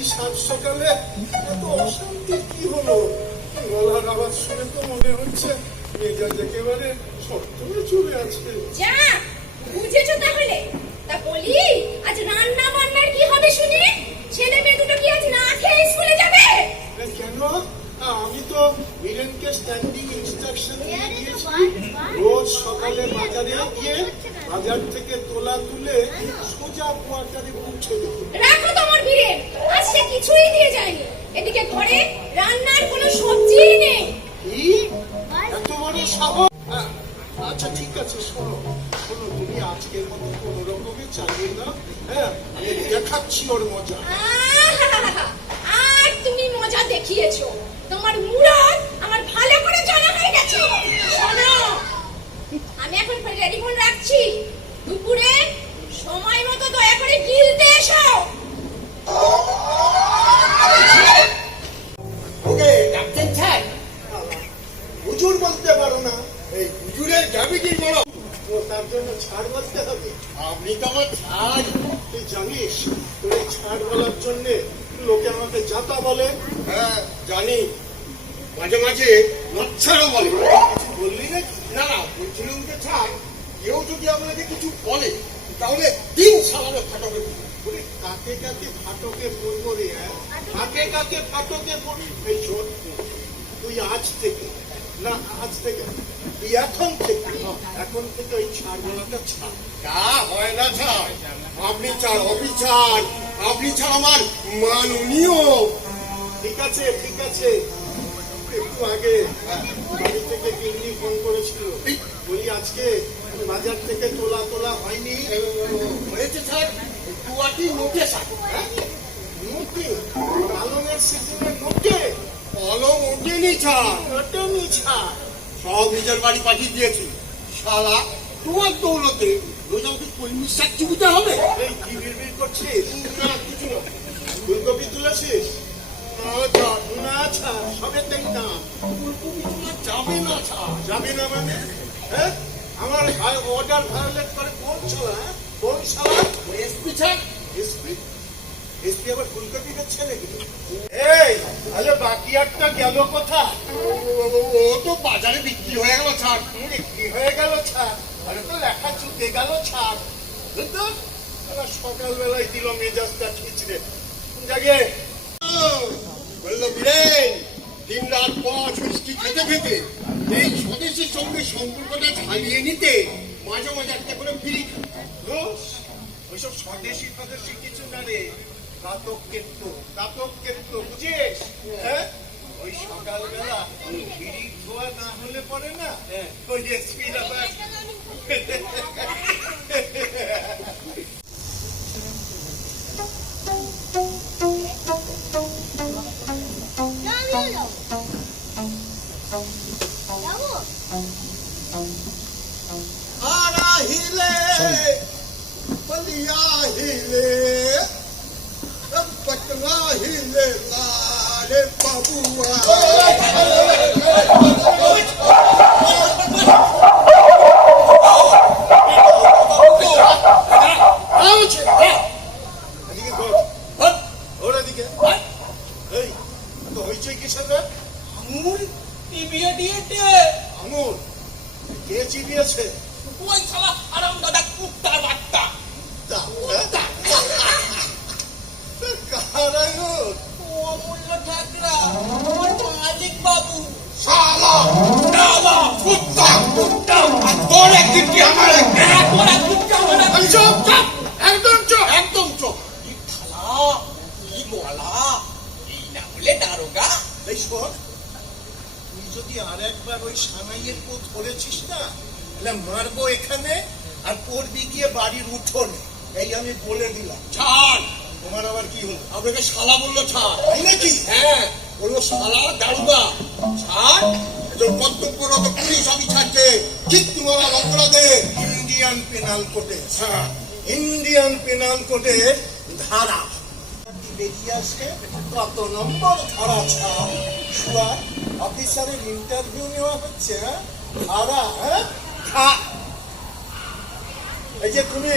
এই সাত সকালে এত অশান্তি কি হলো? গলার আওয়াজ শুনে তো মনে হচ্ছে মেজাজ একেবারে শক্ত হয়ে চলে আছে। যা বুঝেছো তাহলে? তা বলি, আজ রান্না বান্নার কি হবে শুনি? ছেলে মেয়ে দুটো কি আজ না খেয়ে স্কুলে যাবে? কেন? আমি তো বীরেনকে স্ট্যান্ডিং ইনস্ট্রাকশন দিয়ে দিয়েছি, রোজ সকালে বাজারে গিয়ে বাজার থেকে তোলা তুলে সোজা কোয়ার্টারে পৌঁছে দেবে। রাখো তোমার বীরেন, আজ সে কিছুই দিয়ে যায়নি। এদিকে ঘরে রান্নার কোনো সবজিই নেই। কি এত বড় সাহস! আচ্ছা ঠিক আছে, শোনো শোনো, তুমি আজকের মতো কোন রকমে চালিয়ে দাও। হ্যাঁ, আমি দেখাচ্ছি ওর মজা। আর তুমি মজা দেখিয়েছো, তোমার মুরত আমার ভালো করে জানা হয়ে গেছে। শোনো, আমি এখন রেডি ফোন রাখছি, দুপুরে সময় মতো দয়া করে গিলতে এসো। ওকে ডাক্তার ছাড়, হুজুর বলতে পারো না, এই হুজুরের গ্যাভিটির বড়, তো তার জন্য ছাড় বলতে হবে। আপনি তো আমার ছাড়, তুই জানিস তোর এই ছাড় বলার জন্য লোকে আমাকে যাতা বলে। হ্যাঁ জানি, মাঝে মাঝে নচ্ছারও বলে। কিছু বললি নাকি? না না, বলছিলাম যে ছাড়, কেউ যদি আপনাকে কিছু বলে তাহলে দিন সালামে ফাটকে বলে। কাকে কাকে ফাটকে পড়বো রে? কাকে কাকে ফাটকে পড়ি? এই শোন, তুই আজ থেকে না, আজ থেকে তুই এখন থেকে ওই ছাড় বলাটা ছাড়। তা হয় না ছাড়, আপনি ছাড়, অফিসার আপনি ছাড় আমার মাননীয়। ঠিক আছে ঠিক আছে, একটু আগে বাড়ি থেকে গিন্নি ফোন করেছিল, বলি আজকে বাজার থেকে তোলা তোলা হয়নি। হয়েছে স্যার, দুয়াটি নোটে স্যার। নোটে? পালনের সিজনে নোটে? পালং ওঠেনি ছাড়, ওঠেনি ছাড়, সব নিজের বাড়ি পাঠিয়ে দিয়েছি। শালা তোমার দৌলতে রোজ আমাকে কলমি শাক চিবুতে হবে। এই কি বিড়বিড় করছিস? না কিছু না। ফুলকপি তুলেছিস? না ছাড়, সবে দেখতাম। ফুলকপি তোলা যাবে না ছাড়। যাবে না মানে? হ্যাঁ, আমার অর্ডার ভায়োলেট করে কোন শালা? কোন শালা? এসপি ছাড়। এসপি? এসপি আবার ফুলকপি দিচ্ছে নাকি? এই তাহলে বাকি একটা গেল কোথায়? ও তো বাজারে বিক্রি হয়ে গেল ছাড়। বিক্রি হয়ে গেল ছাড়, আরে তো লেখা চুকে গেল ছাড়। বুঝতো, সকালবেলায় দিল মেজাজটা খিচড়ে। জাগে বললো বীরেন, দিন রাত পাঁচ হুইস্কি খেতে খেতে এই স্বদেশের সঙ্গে সম্পর্কটা ঝালিয়ে নিতে মাঝে মাঝে একটা করে ফিরি খাই। ওইসব স্বদেশি ফদেশি কিছু না রে, দাতক কেট্ট বুঝিস? হ্যাঁ, ওই সকালবেলা বিড়ি ধোয়া না হলে পরে না, ওই এসপির আবার আহিলে বলিয়া আহিলে পটনা হিলে লালে বাবুয়া। আঙুর টিবিয়ে দিয়েছে। আঙুর কে চিবিয়েছে? ওই শালা আরাম দাদা কুত্তার বাচ্চা। অমূল্য ঠাকরা, আমার মালিক বাবু। শালা ডালা কুত্তা কুত্তা, তোর একদিন কি আমার একদিন চুপ চুপ, একদম চুপ একদম চুপ। কি থালা, কি গলা, এই না বলে দারোগা। এই শোন, তুই যদি আর একবার ওই সানাইয়ের পথ ধরেছিস না, তাহলে মারবো এখানে আর পড়বি গিয়ে বাড়ির উঠোনে। এই আমি বলে দিলাম। ছাড়। তোমার আবার কি হলো? আপনাকে শালা বললো ছাড়, তাই নাকি? হ্যাঁ, বললো শালা দারোগা। ছাড়, কর্তব্যরত পুলিশ আমি ছাড়ছে চিত্তমালা অপরাধে ইন্ডিয়ান পেনাল কোডে। হ্যাঁ, ইন্ডিয়ান পেনাল কোডের ধারা বেরিয়ে আসে কত নম্বর ধারা ছাড়। অফিসারের ইন্টারভিউ নেওয়া হচ্ছে। ধারা, হ্যাঁ, এই যে তুমি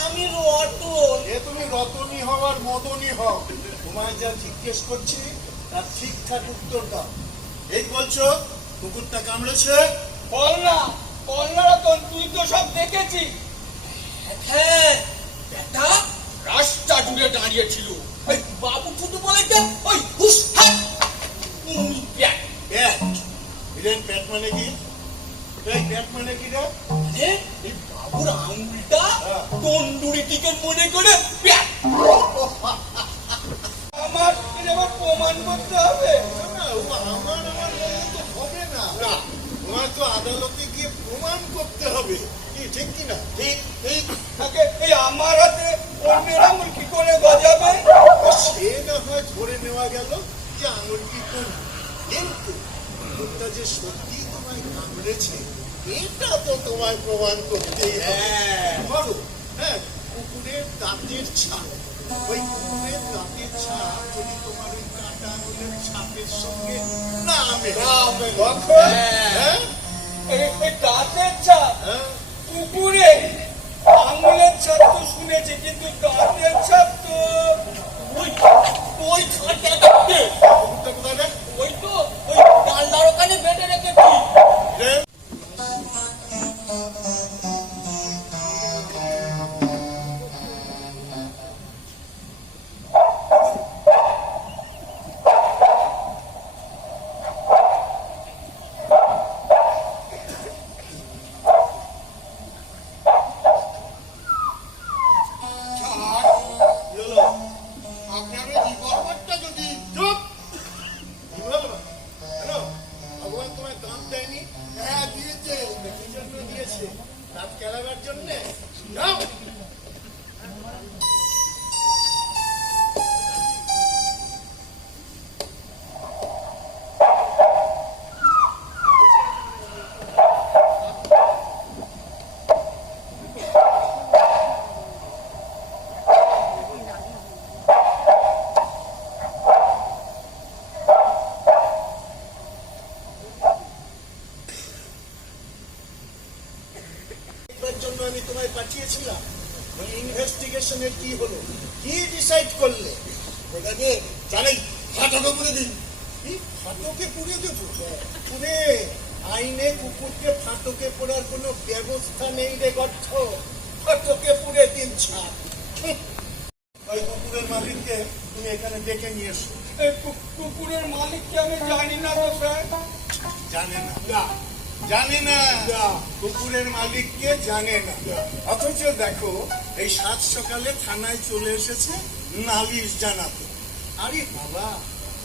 আমি রতন। এ তুমি রতনী হওয়ার মদনী হও, তোমায় যা জিজ্ঞেস করছি তার ঠিকঠাক উত্তর দাও। এই বলছো কুকুরটা কামড়েছে? বল না রতন, তুই তো সব দেখেছিস। হ্যাঁ বেটা, রাস্তা জুড়ে দাঁড়িয়েছিল ওই বাবু ফুটু বলে ওই হুস হাট প্যাট। প্যাট? হিরেন প্যাট মানে কি? এই প্যাট মানে কি রে? আরে এই বাবুর আঙুলটা তন্দুরি চিকেন মনে করে প্যাট। আমার এবার প্রমাণ করতে হবে। না, ও আমার বললে তো হবে না। তোমার তো আদালতে গিয়ে প্রমাণ করতে হবে, কি ঠিক কিনা? ঠিক ঠিক। তাকে এই আমার হাতে অন্যের আঙুল কি করে গজাবে? সে না হয় ধরে নেওয়া গেল যে আঙুলটি কোন, কিন্তু কুকুরটা যে সত্যি তোমায় কামড়েছে এটা তো তোমায় প্রমাণ করতেই হবে। করো। হ্যাঁ, কুকুরের দাঁতের ছাপ, ওই কুকুরের দাঁতের ছাপ যদি তোমার ওই কাটা আঙুলের ছাপের সঙ্গে না মেলে, তখন হ্যাঁ এই দাঁতের ছাপ হ্যাঁ কুকুরে, আঙুলের ছাপ তো শুনেছি কিন্তু দাঁতের ছাপ তো ওই ওই খাঁচাটাতে কুকুরটা কোথায় রে? ওই তো ওই ডালদার ওখানে বেঁধে রেখেছি। রে? কি হলো? আপনার ওই রিভলভারটা যদি চুপ! রিভলভার? কেন? ভগবান তোমায় দাঁত দেয়নি? হ্যাঁ দিয়েছে। কি জন্য দিয়েছে? দাঁত কেলাবার জন্যে? যাও! এর জন্য আমি তোমায় পাঠিয়েছিলাম। ওই ইনভেস্টিগেশনের কি হলো? কি ডিসাইড করলে? ওটাকে জানেই ফাটকে পুড়ে দিন। কি ফাটকে পুড়ে দেবো? পুড়ে আইনে কুকুরকে ফাটকে পোড়ার কোনো ব্যবস্থা নেই রে গর্থ। ফাটকে পুড়ে দিন ছাড়। ওই কুকুরের মালিককে তুমি এখানে ডেকে নিয়ে এসো। এই কুকুরের মালিককে আমি জানি না তো স্যার। জানে না? না জানে না। কুকুরের মালিককে জানে না। অথচ দেখো এই সাত সকালে থানায় চলে এসেছে নালিশ জানাতে। আরে বাবা,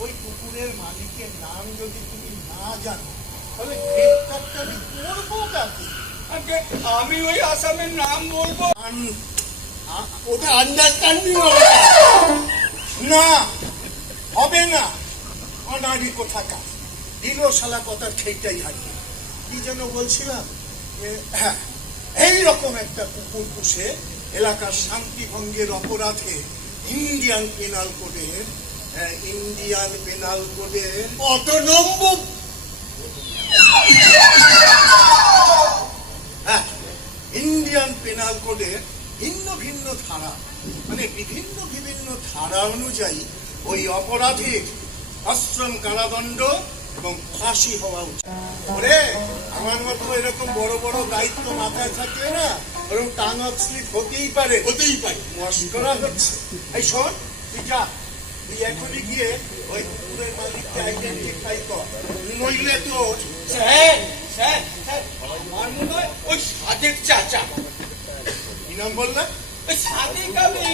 ওই কুকুরের মালিকের নাম যদি তুমি না জানো তাহলে গ্রেফতারটা আমি করবো কাকে? আগে আমি ওই আসামের নাম বলবো। ওটা আন্ডারস্ট্যান্ডিং না, হবে না। অনারি কোথাকার দিল শালা কথার খেইটাই হারিয়ে। কি যেন বলছিলাম? এই রকম একটা কুকুর পুষে এলাকার শান্তি ভঙ্গের অপরাধে ইন্ডিয়ান পেনাল কোডের কত নম্বর? হ্যাঁ, ইন্ডিয়ান পেনাল কোডের ভিন্ন ভিন্ন ধারা, মানে বিভিন্ন বিভিন্ন ধারা অনুযায়ী ওই অপরাধীর আশ্রম কারাদণ্ড এবং ফাঁসি হওয়া উচিত। ওরে আমার মতো এরকম বড় বড় দায়িত্ব মাথায় থাকলে না ওরকম টাং অফ স্লিপ হতেই পারে। মস্করা হচ্ছে। এই শোন, তুই যা, তুই এখনই গিয়ে ওই কুকুরের মালিককে আইডেন্টিফাই কর, নইলে তো স্যার স্যার স্যার আমার মনে হয় ওই সাদেক চাচা। কি নাম বললে? ওই সাদেক আমি,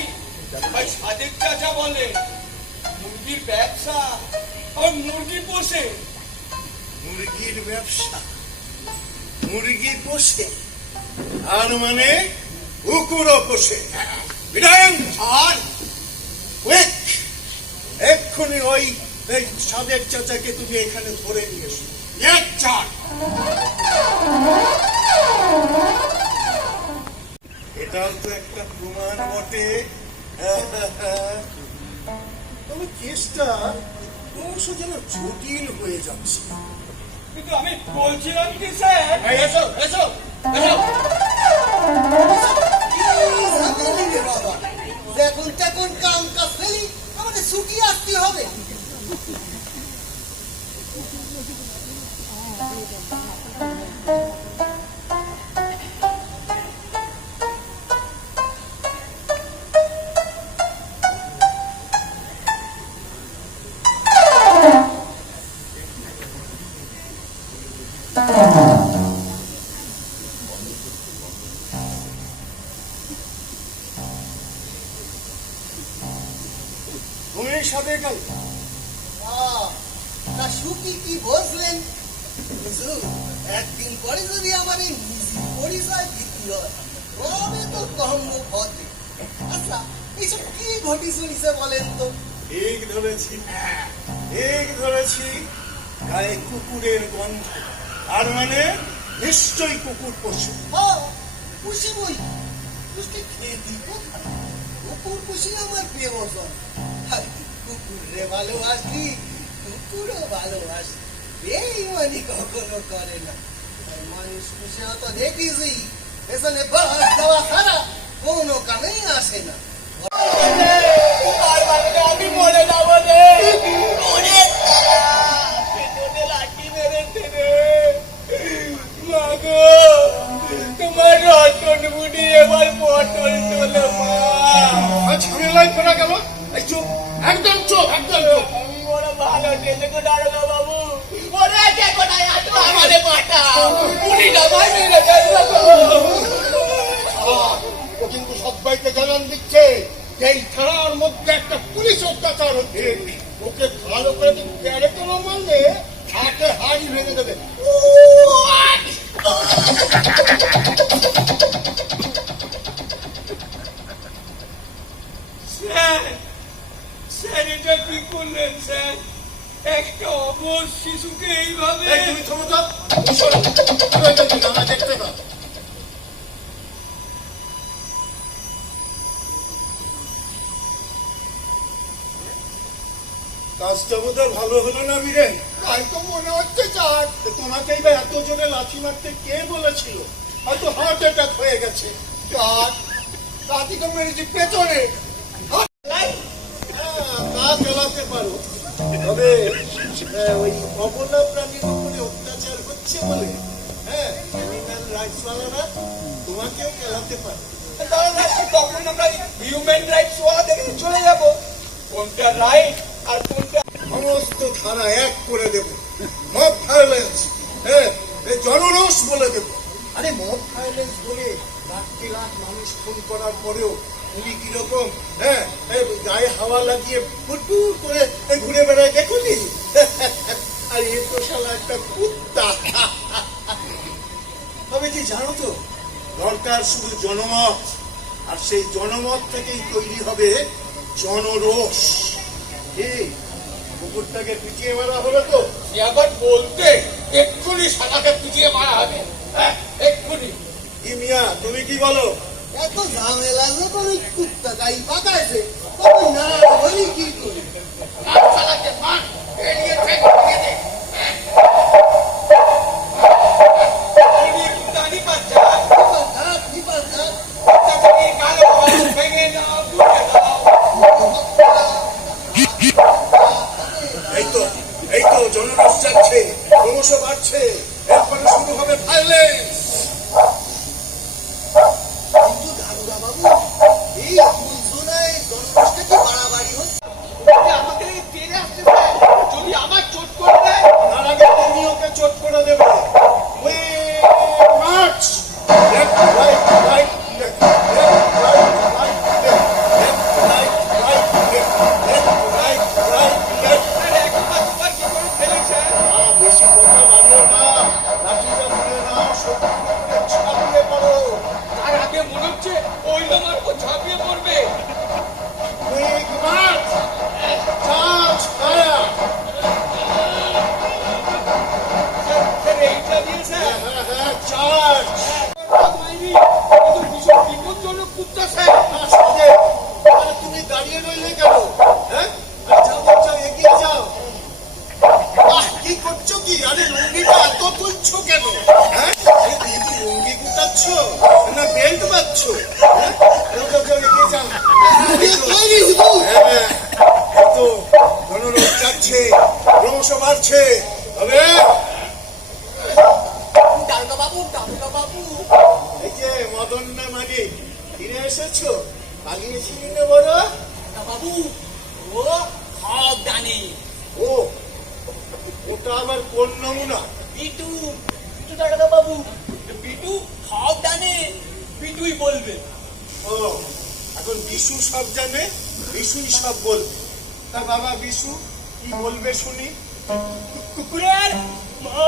ওই সাদেক চাচা বলে মুরগির ব্যবসা, ওই মুরগি পোষে। মুরগির ব্যবসা, মুরগি পোষে, আর মানে কুকুরও পোষে। বিধান আর কুইক, এক্ষুনি ওই সাদেক চাচাকে তুমি এখানে ধরে নিয়ে এসো। এটাও তো একটা প্রমাণ বটে। তবে কেসটা ক্রমশ যেন জটিল হয়ে যাচ্ছে। কিন্তু আমি বলছিলাম কি স্যার, এসো এসো এসো। রে বাবা, যখন তখন কাম কাজ ফেলি আমাদের ছুটি আসতে হবে। তুমি সাথে গেল তা সুখী কি বসলেন হুজুর, একদিন পরে যদি আমার এই নিজের পরিচয় দিতে হয় তবে তো কম হবে। আচ্ছা, এইসব কি ঘটি চলিছে বলেন তো? ঠিক ধরেছি, ঠিক ধরেছি। গায়ে কুকুরের গন্ধ, আর মানে নিশ্চয়ই কুকুর পশু। হ্যাঁ, পুষি বই পুষকে খেতি কোথায়? কুকুর পুষি আমার প্রিয় বসন। কুকুর রে ভালোবাসি, কুকুরও ভালোবাসি, বেইমানি কখনো করে না। আর মানুষ পুষেও তো দেখেছি পেছনে বাস দেওয়া ছাড়া কোনো কামেই আসে না। আর মানে আমি মরে যাবো রে। ওরে তারা, পেছনে লাঠি মেরেছে রে। মা গো, তোমার রতন বুড়ি এবার পটল তোলো মা। ঝামেলায় পড়া গেল। এই চুপ, একদম চুপ, একদম চুপ। আমি বড় ভালো গেলে গো দাঁড়াবো বাবু। ওরে কে কোথায় আসবো আমাদের পাটা। বুড়িটা ভাই মেরে গেল গো। ও কিন্তু সবাইকে জানান দিচ্ছে যে এই থানার মধ্যে একটা পুলিশ অত্যাচার হচ্ছে। ওকে ভালো করে তুমি প্যারে কোনো মারলে হাতে হাড়ি ভেঙে দেবে। স্যার, স্যার এটা কি করলেন স্যার? একটা অবশ শিশুকে এইভাবে। এই তুমি থমো তো। সরো, সরো এখান থেকে, আমায় দেখতে দাও। কাজটা বোধহয় ভালো হলো না বীরেন। তাই তো মনে হচ্ছে স্যার। তোমাকে এইবার এত জোরে লাঠি মারতে কে বলেছিল? হয়তো হার্ট অ্যাটাক হয়ে গেছে। স্যার, লাঠিটা মেরেছি পেছনে। হ্যাঁ, তা চালাতে পারো, তবে ওই অবলা প্রাণীর উপরে অত্যাচার হচ্ছে বলে ক্রিমিনাল রাইটস ওয়ালারা তোমাকেও খেলাতে পারে। তাহলে তখন আমরা হিউম্যান রাইটস ওয়ালা দেখে চলে যাব। কোনটা রাইট আর কোনটা। সমস্ত ধারা এক করে দেব। মব ভায়োলেন্স, জনরোষ বলে দেব। আরে মব ভায়োলেন্স বলে লাখকে লাখ মানুষ খুন করার পরেও তুমি কিরকম গায়ে হাওয়া লাগিয়ে ফুটফুট করে ঘুরে বেড়ায় দেখুনি? আর এ তো শালা একটা কুত্তা। তবে কি জানো তো, দরকার শুধু জনমত, আর সেই জনমত থেকেই তৈরি হবে জনরোষ। এই কুকুরটাকে পিছিয়ে মারা হলো তো। সে আবার বলতে এক্ষুনি সাদাকে পিছিয়ে মারা হবে। হ্যাঁ, এক্ষুনি। কি মিয়া, তুমি কি বলো? এত ঝামেলা যখন ওই কুত্তা গাই পাকাইছে তবে না বলি কি করি? আর সাদাকে মার, এড়িয়ে ফেক দিয়ে দে। উনি কুত্তানি বাচ্চা, কুত্তাকে গালে গালে ভেঙে দাও, পুড়ে দাও। এই তো জনরোষ যাচ্ছে, ক্রমশ বাড়ছে, এরপরে শুরু হবে ভায়োলেন্স। কিন্তু দারুগা বাবু, এই আন্দোলনায় জনগোষ্ঠী কি বাড়াবাড়ি হচ্ছে? আমাকে তেড়ে আসতে চায়, যদি আমার চোট করে দেয়। তার আগে তুমি ওকে চোট করে দেবে। March, left right right left, left right right left, left right right left, left right right left. আরে একবার দুবার কি করে ফেলেছে? বেশি কথা বাড়িও না। বাড়ছে, ক্রমশ বাড়ছে। তবে দারোগা বাবু এই যে মদন না মানে ফিরে এসেছো, পালিয়েছিলি না বড়? বাবু ও সব জানে। ও, ওটা আবার কোন নমুনা? বিটু দারোগা বাবু, বিটু সব জানে, বিটুই বলবে। ও, এখন বিশু সব জানে, বিশুই সব বলবে। তা বাবা বিশু কি বলবে শুনি? কুকুরের মা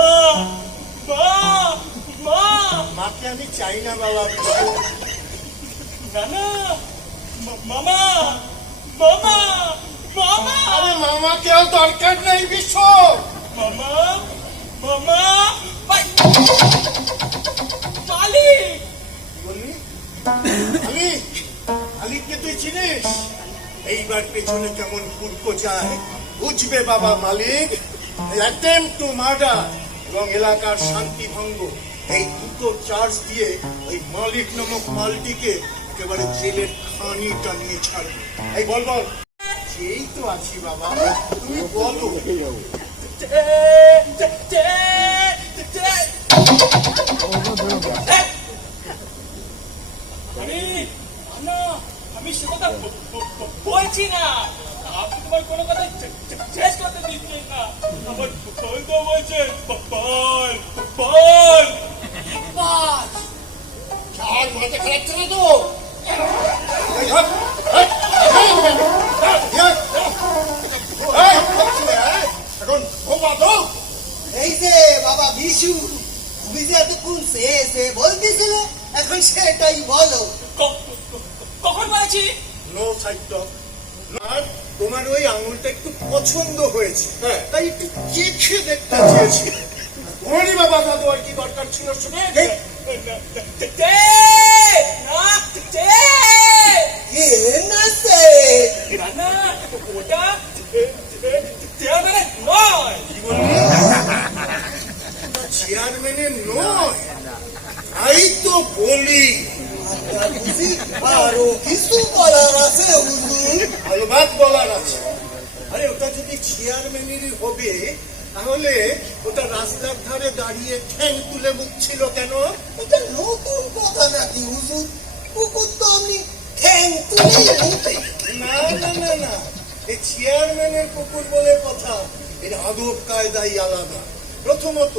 মা মা মাকে আমি চাই না বাবা বিশু। নানা মামা মামা মামা আরে মামাকেও দরকার নেই বিশু। মামা মামা মালিক কি বললি? মালিককে তুই চিনিস? এইবার পেছনে কেমন কুড়কো যায় বুঝবে বাবা মালিক। অ্যাটেম্পট টু মার্ডার এবং এলাকার শান্তি ভঙ্গ, এই দুটো চার্জ দিয়ে ওই মালিক নামক মালটিকে একেবারে জেলের খানি টানিয়ে ছাড়বে। এই বল বল। সেই তো আছি বাবা, তুমি বলো। আমি সে কথা বলছি না, আপনি তোমার কোনো কথা শেষ করতে দিচ্ছেন না। আমার বল তো বলছে বল বল বল। আর মাথা খারাপ ছিল তো? এখন ভোবা তো এই যে বাবা বিশু, তুমি যে এতক্ষণ সে বলতেছিল, এখন সেটাই বলো। কখন বলেছি? নো সাইড টক। আর তোমার ওই আঙুলটা একটু পছন্দ হয়েছে, হ্যাঁ, তাই একটু চেখে দেখতে চেয়েছি। তোমারই বাবা দাদু আর কি দরকার ছিল শুনে? ওটা নয়। কি বললি? চেয়ারম্যানের নয়? তাই তো বলি। আরো কিছু বলার আছে হুজুর? আলবাত বলার আছে। আরে ওটা যদি চেয়ারম্যানেরই হবে, তাহলে ওটা রাস্তার ধারে দাঁড়িয়ে ঠ্যাং তুলে মুখছিল কেন? এটা নতুন কথা নাকি হুজুর? কুকুর তো আমি ঠ্যাং তুলে মুখে। না না না না, এই চেয়ারম্যানের কুকুর বলে কথা। এর আদব কায়দাই আলাদা। প্রথমত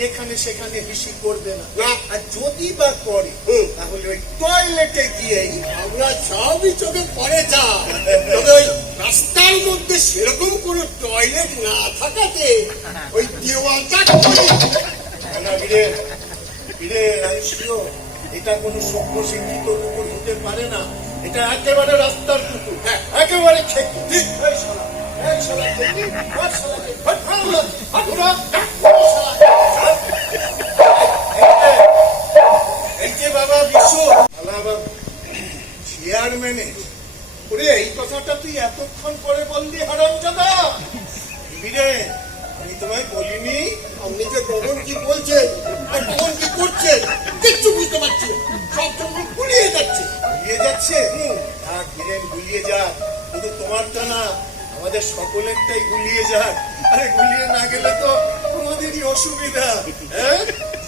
যেখানে সেখানে হিসি করবে না, আর যদি বা করে তাহলে ওই টয়লেটে গিয়েই। আমরা সবই চোখে পড়ে যা, তবে ওই রাস্তার মধ্যে সেরকম কোনো টয়লেট না থাকাতে ওই দেওয়ালটা করে। না ভিড়ে ভিড়ে আমি শিওর এটা কোনো সভ্য শিক্ষিত কুকুর হতে পারে না। এটা একেবারে রাস্তার কুকুর, হ্যাঁ একেবারে খেকি। এই শালা, এই শালা খেকি, ওই শালা খেকি, ওই ফাউলা, ফাউলা, ওই শালা। এই যে বাবা বিশ্ব আলাবা চেয়ারম্যানের, ওরে এই কথাটা তুই এতক্ষণ পরে বললি হারামজাদা? ভিড়ে আমি তোমায় বলিনি? আপনি যে কখন কি বলছেন আর কখন কি করছেন কিচ্ছু বুঝতে পারছি না। সব সময় গুলিয়ে যাচ্ছে। গুলিয়ে যাচ্ছে? থাক বীরেন, গুলিয়ে যাক, শুধু তোমারটা না, আমাদের সকলেরটাই গুলিয়ে যাক। আরে গুলিয়ে না গেলে তো আমাদেরই অসুবিধা। হ্যাঁ,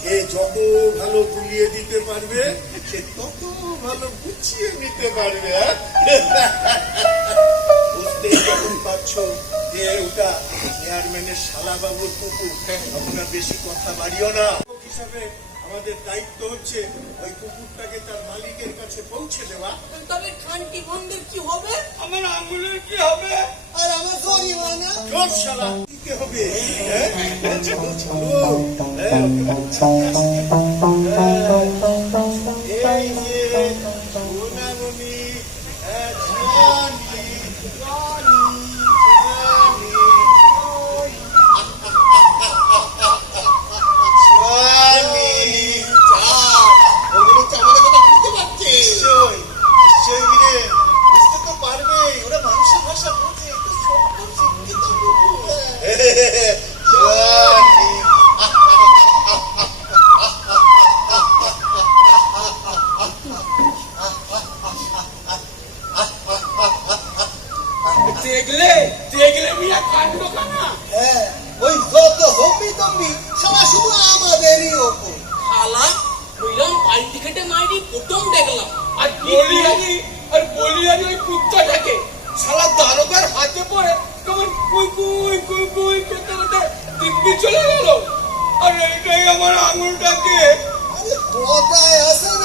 যে যত ভালো গুলিয়ে দিতে পারবে সে তত ভালো গুছিয়ে নিতে পারবে। বুঝতেই যখন পারছো যে ওটা চেয়ারম্যানের শালাবাবুর কুকুর, আপনার বেশি কথা বাড়িও না। হিসাবে আমাদের দায়িত্ব হচ্ছে ওই কুকুরটাকে তার মালিকের কাছে পৌঁছে দেওয়া। তবে খানটি বন্ধের কি হবে? আমার আঙুলের কি হবে? আর আমার জরিমানা? জোর শালা দিতে হবে। হ্যাঁ, চলো চলো। এই যে সোনামণি, রানী, রানী, রানী, ওগুলো তো আমাদের কথা বুঝতে পারছে। নিশ্চয়ই নিশ্চয়ই বীরে, বুঝতে তো পারবে। ওরা মানুষের ভাষা বোঝে, একটু সত্য শিক্ষিত কুকুর। রানী। দেখলে দেখলে মিয়া কাণ্ড খানা। হ্যাঁ, ওই যত হম্বি তম্বি সারা শুধু আমাদেরই ওপর। শালা কইলাম পাল্টি কেটে মাইরি প্রথম দেখলাম। আর বলি আমি ওই কুত্তাটাকে শালা দারোগার হাতে পড়ে কেমন কুই কুই কুই কুই করতে করতে দিব্যি চলে গেল। আর এইটাই আমার আঙুলটাকে আরে কথায় আছে না